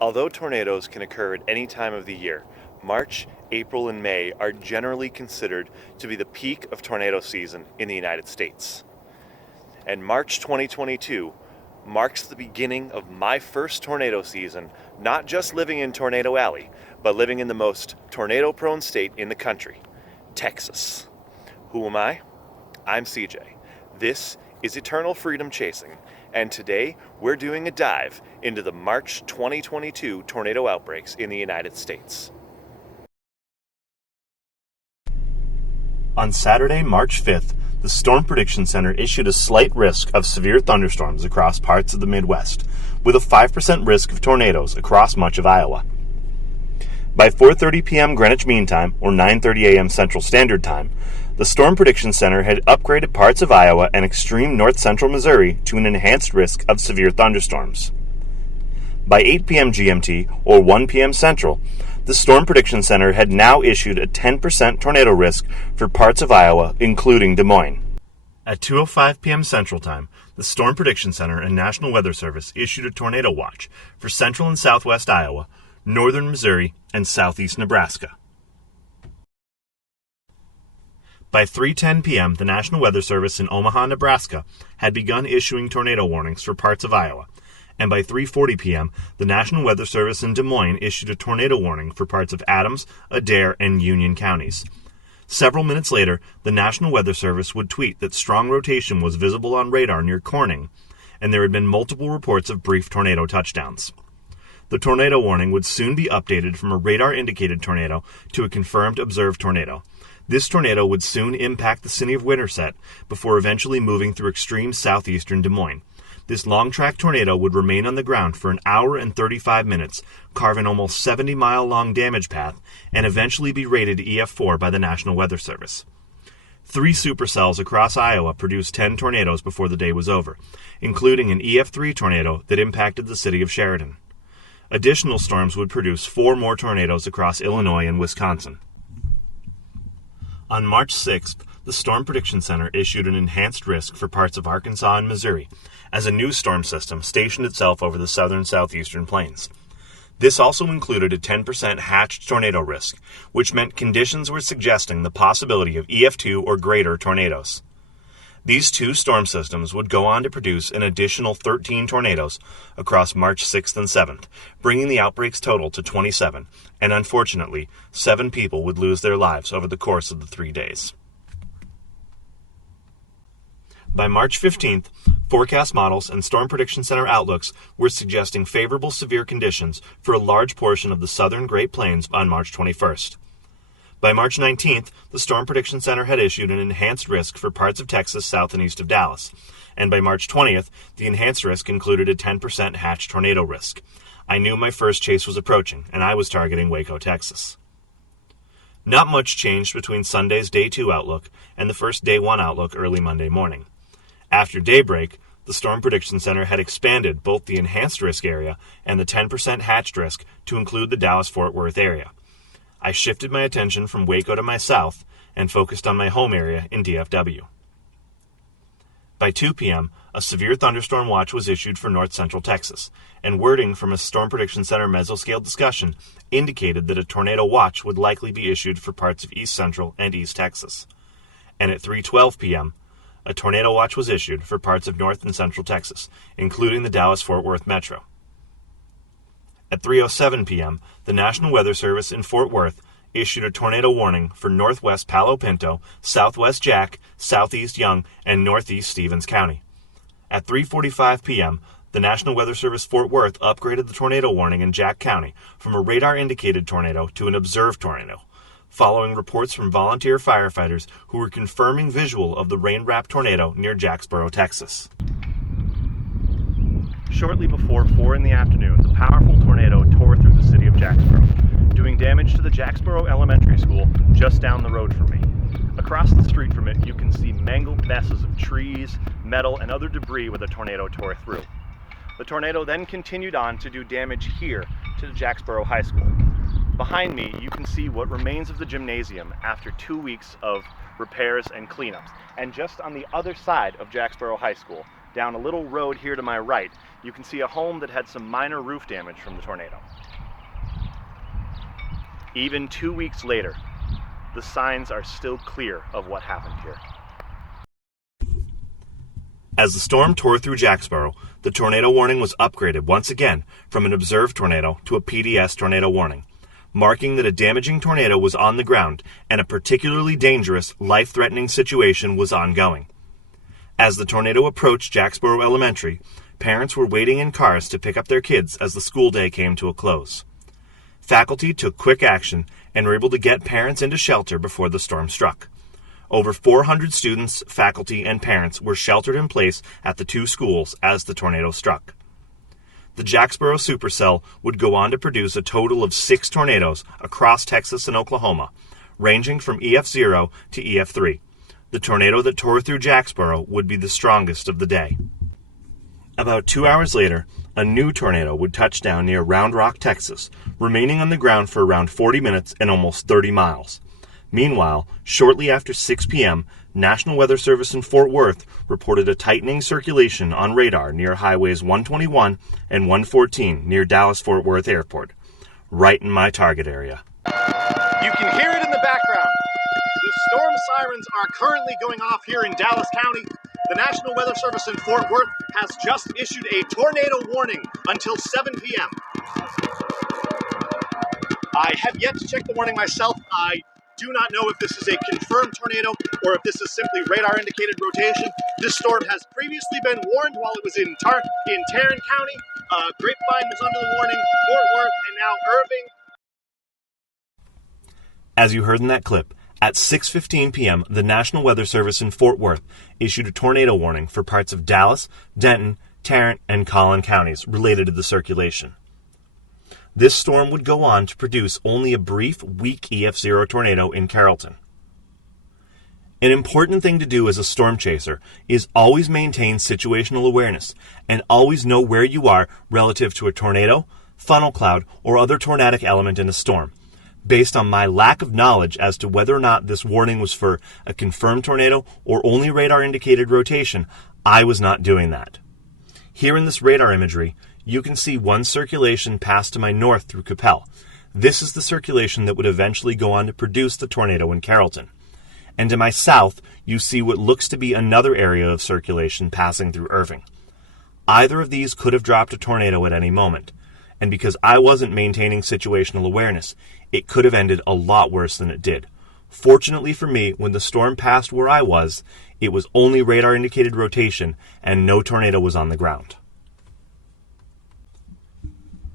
Although tornadoes can occur at any time of the year, March, April, and May are generally considered to be the peak of tornado season in the United States. And March 2022 marks the beginning of my first tornado season, not just living in Tornado Alley, but living in the most tornado-prone state in the country, Texas. Who am I? I'm CJ. This is Eternal Freedom Chasing, and today we're doing a dive into the March 2022 tornado outbreaks in the United States. On Saturday, March 5th, the Storm Prediction Center issued a slight risk of severe thunderstorms across parts of the Midwest, with a 5% risk of tornadoes across much of Iowa. By 4:30 p.m. Greenwich Mean Time, or 9:30 a.m. Central Standard Time, the Storm Prediction Center had upgraded parts of Iowa and extreme north-central Missouri to an enhanced risk of severe thunderstorms. By 8 p.m. GMT, or 1 p.m. Central, the Storm Prediction Center had now issued a 10% tornado risk for parts of Iowa, including Des Moines. At 2:05 p.m. Central Time, the Storm Prediction Center and National Weather Service issued a tornado watch for central and southwest Iowa, northern Missouri, and southeast Nebraska. By 3:10 p.m., the National Weather Service in Omaha, Nebraska, had begun issuing tornado warnings for parts of Iowa, and by 3:40 p.m., the National Weather Service in Des Moines issued a tornado warning for parts of Adams, Adair, and Union counties. Several minutes later, the National Weather Service would tweet that strong rotation was visible on radar near Corning, and there had been multiple reports of brief tornado touchdowns. The tornado warning would soon be updated from a radar-indicated tornado to a confirmed observed tornado. This tornado would soon impact the city of Winterset before eventually moving through extreme southeastern Des Moines. This long-track tornado would remain on the ground for an hour and 35 minutes, carve an almost 70-mile-long damage path, and eventually be rated EF4 by the National Weather Service. 3 supercells across Iowa produced 10 tornadoes before the day was over, including an EF3 tornado that impacted the city of Sheridan. Additional storms would produce 4 more tornadoes across Illinois and Wisconsin. On March 6th, the Storm Prediction Center issued an enhanced risk for parts of Arkansas and Missouri, as a new storm system stationed itself over the southern southeastern plains. This also included a 10% hatched tornado risk, which meant conditions were suggesting the possibility of EF2 or greater tornadoes. These 2 storm systems would go on to produce an additional 13 tornadoes across March 6th and 7th, bringing the outbreaks total to 27, and unfortunately, 7 people would lose their lives over the course of the 3 days. By March 15th, forecast models and Storm Prediction Center outlooks were suggesting favorable severe conditions for a large portion of the southern Great Plains on March 21st. By March 19th, the Storm Prediction Center had issued an enhanced risk for parts of Texas south and east of Dallas, and by March 20th, the enhanced risk included a 10% hatched tornado risk. I knew my first chase was approaching, and I was targeting Waco, Texas. Not much changed between Sunday's Day 2 outlook and the first Day 1 outlook early Monday morning. After daybreak, the Storm Prediction Center had expanded both the enhanced risk area and the 10% hatched risk to include the Dallas-Fort Worth area. I shifted my attention from Waco to my south and focused on my home area in DFW. By 2 p.m., a severe thunderstorm watch was issued for north-central Texas, and wording from a Storm Prediction Center mesoscale discussion indicated that a tornado watch would likely be issued for parts of east-central and east Texas. And at 3:12 p.m., a tornado watch was issued for parts of north and central Texas, including the Dallas-Fort Worth metro. At 3:07 p.m., the National Weather Service in Fort Worth issued a tornado warning for northwest Palo Pinto, southwest Jack, southeast Young, and northeast Stevens County. At 3:45 p.m., the National Weather Service Fort Worth upgraded the tornado warning in Jack County from a radar-indicated tornado to an observed tornado, following reports from volunteer firefighters who were confirming visual of the rain-wrapped tornado near Jacksboro, Texas. Shortly before 4 in the afternoon, the powerful tornado tore through the city of Jacksboro, doing damage to the Jacksboro Elementary School just down the road from me. Across the street from it, you can see mangled masses of trees, metal, and other debris where the tornado tore through. The tornado then continued on to do damage here to the Jacksboro High School. Behind me, you can see what remains of the gymnasium after 2 weeks of repairs and cleanups. And just on the other side of Jacksboro High School, down a little road here to my right, you can see a home that had some minor roof damage from the tornado. Even 2 weeks later, the signs are still clear of what happened here. As the storm tore through Jacksboro, the tornado warning was upgraded once again from an observed tornado to a PDS tornado warning, marking that a damaging tornado was on the ground and a particularly dangerous, life-threatening situation was ongoing. As the tornado approached Jacksboro Elementary, parents were waiting in cars to pick up their kids as the school day came to a close. Faculty took quick action and were able to get parents into shelter before the storm struck. Over 400 students, faculty, and parents were sheltered in place at the two schools as the tornado struck. The Jacksboro supercell would go on to produce a total of 6 tornadoes across Texas and Oklahoma, ranging from EF0 to EF3. The tornado that tore through Jacksboro would be the strongest of the day. About 2 hours later, a new tornado would touch down near Round Rock, Texas, remaining on the ground for around 40 minutes and almost 30 miles. Meanwhile, shortly after 6 p.m., National Weather Service in Fort Worth reported a tightening circulation on radar near highways 121 and 114 near Dallas-Fort Worth Airport, right in my target area. You can hear it in the background. The storm sirens are currently going off here in Dallas County. The National Weather Service in Fort Worth has just issued a tornado warning until 7 p.m. I have yet to check the warning myself. I do not know if this is a confirmed tornado or if this is simply radar-indicated rotation. This storm has previously been warned while it was in Tarrant County. Grapevine was under the warning, Fort Worth, and now Irving. As you heard in that clip, at 6:15 p.m., the National Weather Service in Fort Worth issued a tornado warning for parts of Dallas, Denton, Tarrant, and Collin counties related to the circulation. This storm would go on to produce only a brief, weak EF0 tornado in Carrollton. An important thing to do as a storm chaser is always maintain situational awareness and always know where you are relative to a tornado, funnel cloud, or other tornadic element in a storm. Based on my lack of knowledge as to whether or not this warning was for a confirmed tornado or only radar-indicated rotation, I was not doing that. Here in this radar imagery, you can see one circulation pass to my north through Capel. This is the circulation that would eventually go on to produce the tornado in Carrollton. And to my south, you see what looks to be another area of circulation passing through Irving. Either of these could have dropped a tornado at any moment, and because I wasn't maintaining situational awareness, it could have ended a lot worse than it did. Fortunately for me, when the storm passed where I was, it was only radar-indicated rotation and no tornado was on the ground.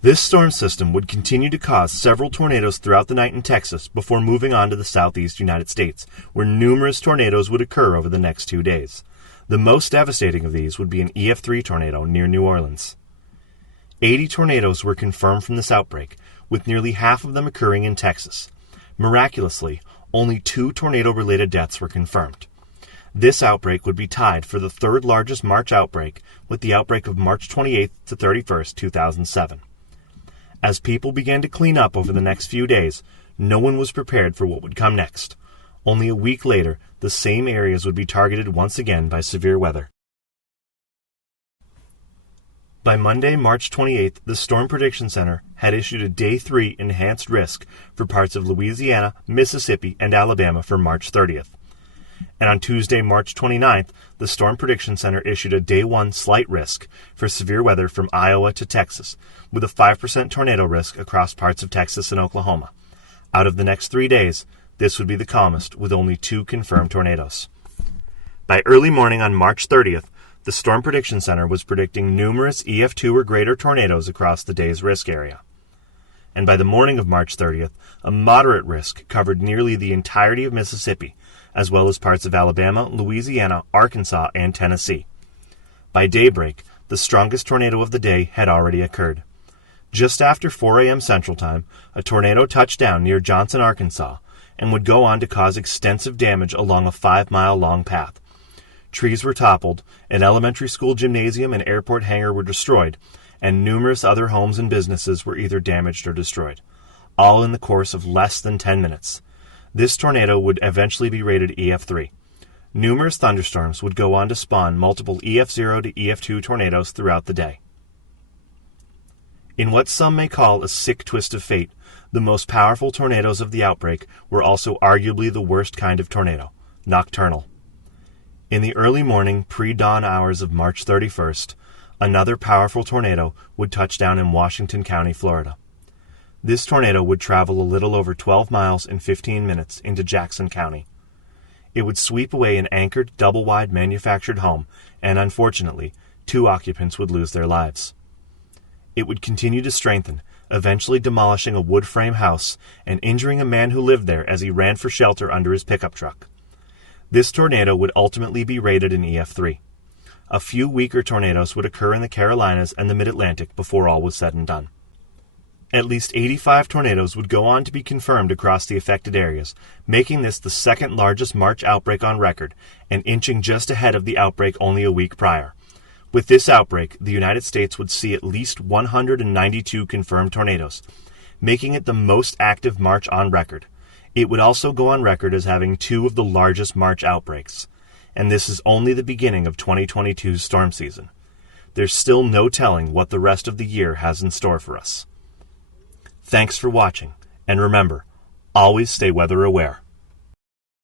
This storm system would continue to cause several tornadoes throughout the night in Texas before moving on to the southeast United States, where numerous tornadoes would occur over the next 2 days. The most devastating of these would be an EF3 tornado near New Orleans. 80 tornadoes were confirmed from this outbreak, with nearly half of them occurring in Texas. Miraculously, only 2 tornado-related deaths were confirmed. This outbreak would be tied for the third largest March outbreak with the outbreak of March 28th to 31st, 2007. As people began to clean up over the next few days, no one was prepared for what would come next. Only a week later, the same areas would be targeted once again by severe weather. By Monday, March 28th, the Storm Prediction Center had issued a Day 3 enhanced risk for parts of Louisiana, Mississippi, and Alabama for March 30th. And on Tuesday, March 29th, the Storm Prediction Center issued a Day 1 slight risk for severe weather from Iowa to Texas, with a 5% tornado risk across parts of Texas and Oklahoma. Out of the next 3 days, this would be the calmest, with only 2 confirmed tornadoes. By early morning on March 30th, the Storm Prediction Center was predicting numerous EF2 or greater tornadoes across the day's risk area. And by the morning of March 30th, a moderate risk covered nearly the entirety of Mississippi, as well as parts of Alabama, Louisiana, Arkansas, and Tennessee. By daybreak, the strongest tornado of the day had already occurred. Just after 4 a.m. Central Time, a tornado touched down near Johnson, Arkansas, and would go on to cause extensive damage along a 5-mile-long path. Trees were toppled, an elementary school gymnasium and airport hangar were destroyed, and numerous other homes and businesses were either damaged or destroyed, all in the course of less than 10 minutes. This tornado would eventually be rated EF3. Numerous thunderstorms would go on to spawn multiple EF0 to EF2 tornadoes throughout the day. In what some may call a sick twist of fate, the most powerful tornadoes of the outbreak were also arguably the worst kind of tornado, nocturnal. In the early morning, pre-dawn hours of March 31st, another powerful tornado would touch down in Washington County, Florida. This tornado would travel a little over 12 miles in 15 minutes into Jackson County. It would sweep away an anchored, double-wide manufactured home, and unfortunately, 2 occupants would lose their lives. It would continue to strengthen, eventually demolishing a wood frame house and injuring a man who lived there as he ran for shelter under his pickup truck. This tornado would ultimately be rated an EF3. A few weaker tornadoes would occur in the Carolinas and the Mid-Atlantic before all was said and done. At least 85 tornadoes would go on to be confirmed across the affected areas, making this the second largest March outbreak on record and inching just ahead of the outbreak only a week prior. With this outbreak, the United States would see at least 192 confirmed tornadoes, making it the most active March on record. It would also go on record as having 2 of the largest March outbreaks. And this is only the beginning of 2022's storm season. There's still no telling what the rest of the year has in store for us. Thanks for watching, and remember, always stay weather aware.